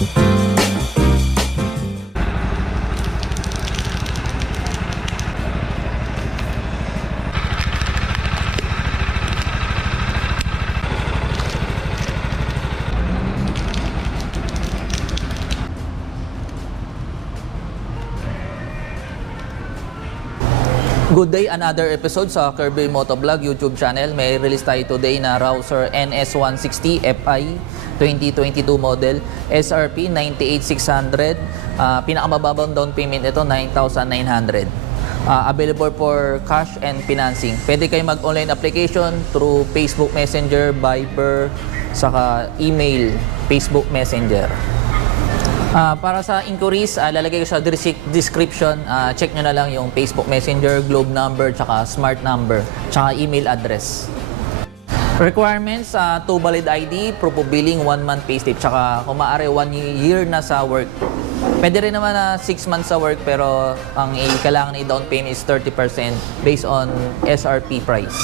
Good day, another episode sa Kirby Motovlog YouTube channel. May release tayo today na Rouser NS160 Fi 2022 model, SRP 98,600. Pinakamababang down payment ito, 9,900. Available for cash and financing. Pwede kayo mag-online application through Facebook Messenger, Viber, saka email, Facebook Messenger. Para sa inquiries, lalagay ko sa description. Check nyo na lang yung Facebook Messenger, Globe number, tsaka Smart number, tsaka email address. Requirements, 2 valid ID, proof of billing, 1 month payslip, tsaka kung maaari 1 year na sa work. Pwede rin naman na 6 months sa work, pero ang kailangan ni down payment is 30% based on SRP price.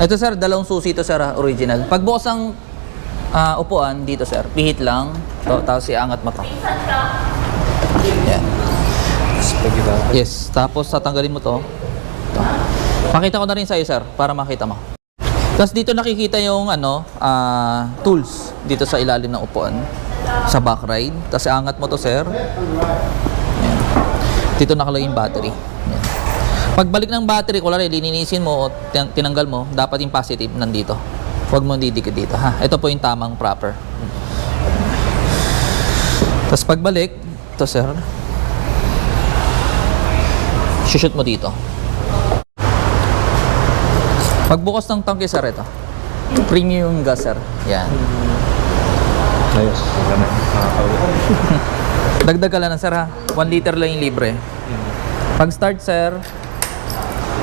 Ito sir, dalawang susi ito sir, original. Pagbukas ng upuan dito sir, pihit lang. Tapos iangat mo to. Yan. Yes, tapos tatanggalin mo to. Ito. Pakita ko na rin sa iyo sir, para makita mo. Tapos dito nakikita yung tools dito sa ilalim ng upuan. Sa back ride. Tapos iangat mo to sir. Yan. Dito nakalagay yung battery. Yan. Pagbalik ng battery, kulari, lininisin mo o tinanggal mo, dapat yung positive nandito. Huwag mo didikit dito, ha? Ito po yung tamang proper. Tapos pagbalik, ito sir, shoot mo dito. Pagbukas ng tangke sir, ito. Premium gas sir. Yan. Ayos. Dagdag ka lang sir ha. 1 liter lang yung libre. Pag start sir,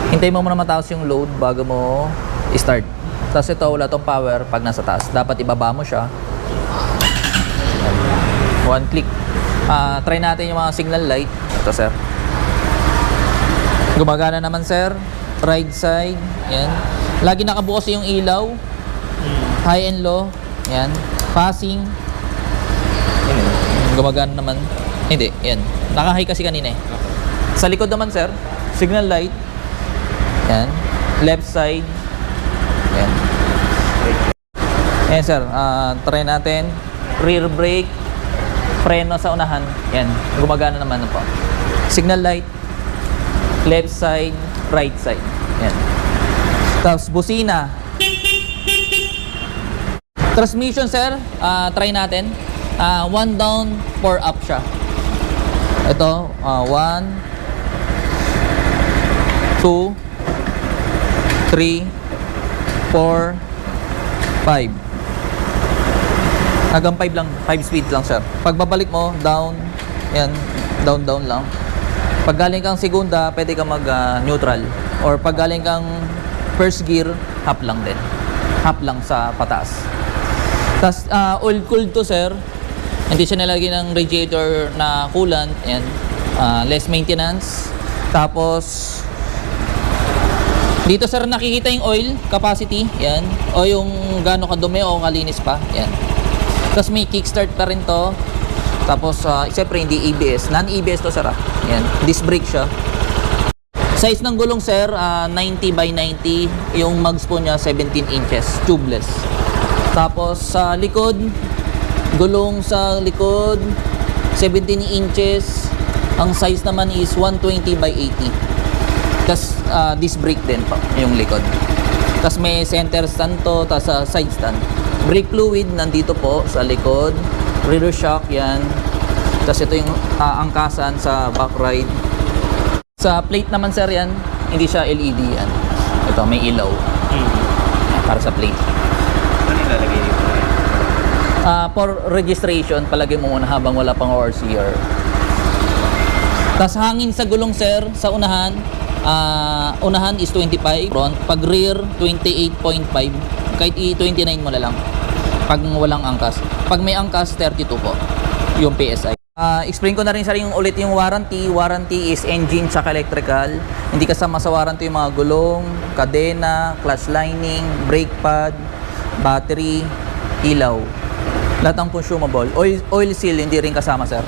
hintayin mo muna mataas yung load bago mo i-start. Tapos ito, wala tong power pag nasa taas. Dapat ibaba mo siya. 1 click. Try natin yung mga signal light. Ito sir. Gumagana naman sir. Right side. Yan. Lagi nakabukas yung ilaw. High and low. Yan. Passing. Gumagana naman. Hindi. Yan. Naka-high kasi kanina eh. Sa likod naman sir, signal light. Yan. Left side. Yan. Yan sir. Try natin. Rear brake. Preno sa unahan. Yan. Gumagana naman po. Signal light. Left side. Right side. Yan. Tapos busina. Transmission sir. Try natin. 1 down, 4 up siya. Ito. 1 2 3, 4, 5. Hanggang 5 lang, 5 speed lang sir. Pagbabalik mo, down, yan, down lang. Pag galing kang segunda, pwede kang mag-neutral. Or pag galing kang first gear, half lang din. Half lang sa pataas. Tapos, oil cooled to sir. Hindi siya nalagyan ng radiator na coolant. Yan. Less maintenance. Tapos dito sir nakikita yung oil capacity, yan. O yung gaano kadumi o kalinis pa, yan. Tapos may kickstart pa rin to. Tapos siyempre hindi ABS, non-ABS to sir. Yan, disc brake siya. Size ng gulong sir, 90 by 90. Yung mags po niya 17 inches, tubeless. Tapos sa likod, gulong sa likod 17 inches. Ang size naman is 120 by 80. Tapos disc brake din po yung likod. Tapos may center stand to, tapos side stand. Brake fluid nandito po sa likod. Rear shock yan. Tapos ito yung angkasan sa back ride. Sa plate naman sir yan, hindi siya LED yan. Ito may ilaw. Yan, para sa plate. Ano ilalagay dito? For registration, palagay mo muna habang wala pang ORCR. Tapos hangin sa gulong sir, sa unahan. Unahan is 25 front, pag rear 28.5, kahit i-29 mo na lang pag walang angkas. Pag may angkas 32 po yung PSI. Explain ko na rin sa rin ulit yung warranty. Warranty is engine tsaka electrical. Hindi kasama sa warranty yung mga gulong, kadena, clutch lining, brake pad, battery, ilaw. Lahat ng consumable. Oil seal hindi rin kasama sir.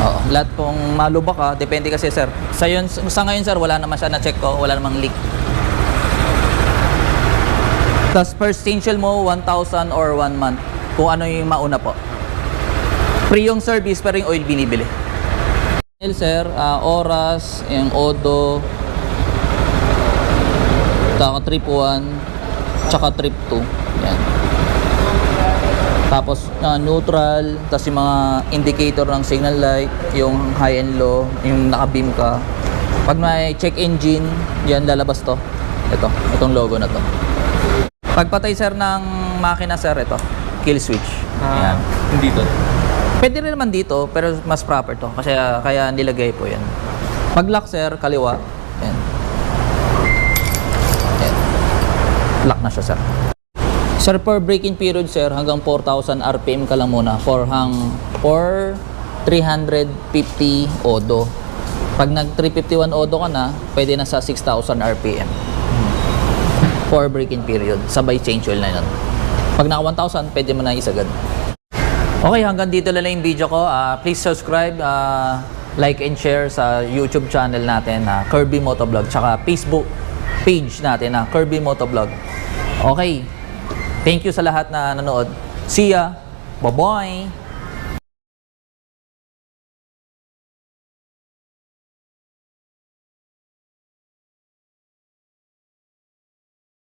Oo, lahat kung malubak ka, depende kasi sir. Sa ngayon sir, wala naman siya na-check ko, wala namang leak. Tapos first essential mo, 1,000 or 1 month. Kung ano yung mauna po. Free yung service, pero yung oil binibili. Sir, oras, yung odo, tsaka trip 1, tsaka trip 2. Yan. Tapos neutral, tapos yung mga indicator ng signal light, yung high and low, yung naka-beam ka. Pag may check engine, yan lalabas to. Itong logo na to. Pagpatay sir ng makina sir, ito, kill switch. Yan. Dito. Pwede rin naman dito, pero mas proper to. Kasi kaya nilagay po yan. Pag lock sir, kaliwa. Yan. Yan. Lock na siya sir. Sir, per braking period, sir, hanggang 4,000 RPM ka lang muna for 350 odo. Pag nag 351 odo ka na, pwede na sa 6,000 RPM. For braking period, sabay change oil na yun. Pag naka 1,000, pwede mo na isagad. Okay, hanggang dito na lang yung video ko. Please subscribe, like and share sa YouTube channel natin, Kirby Motovlog, tsaka Facebook page natin, Kirby Motovlog. Okay. Thank you sa lahat na nanood. See ya! Bye-bye!